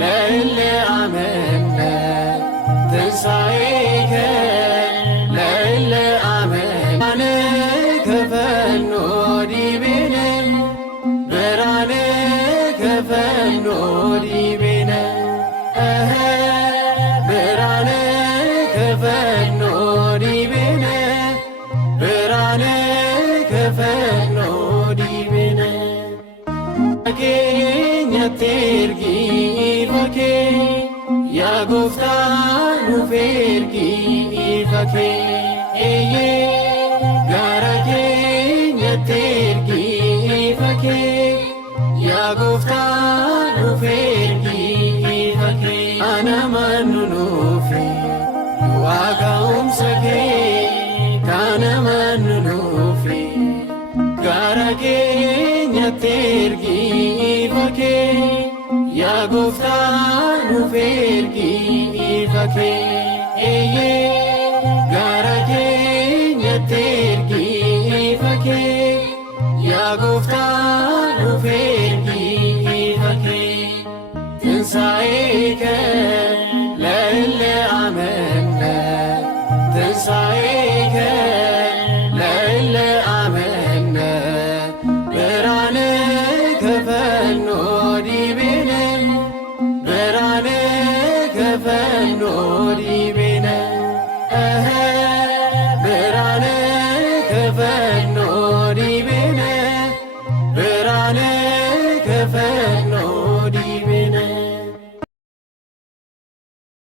ለእለ አመነ ትንሣኤከ ለእለ አመነ ከፈኖ ዲቤነ ብርሃነ ከፈኖ ዲቤነ ብርሃነ ከፈኖ ዲቤነ ብርሃነ ከፈኖ ዲቤነ ኬኘቴርጊ ኢፈኬ ያ ጎፍታን ኑፍ ኤርጊ ኢፈኬ ኤዬ ጋራ ኬኘቴርጊ ኢፈኬ ያ ጎፍታን ኑፍ ኤርጊ ኢፈኬ አነመኑ ኑፊ du'aa ka'umsa kee kaanamannu nuufi gara keenyatti ergi ifa kee yaa gooftaa nuuf ergi ifa kee eeyyee gara keenyatti ergi ifa kee yaa gooftaa nuuf ergi ifa kee tinsaa'ee kee ለእለ አመነ ትንሣኤከ ለእለ አመነ ብርሃነ ከፈኖ ዲቤነ ብርሃነ ከፈኖ ዲቤነ ብርሃነ ከፈኖ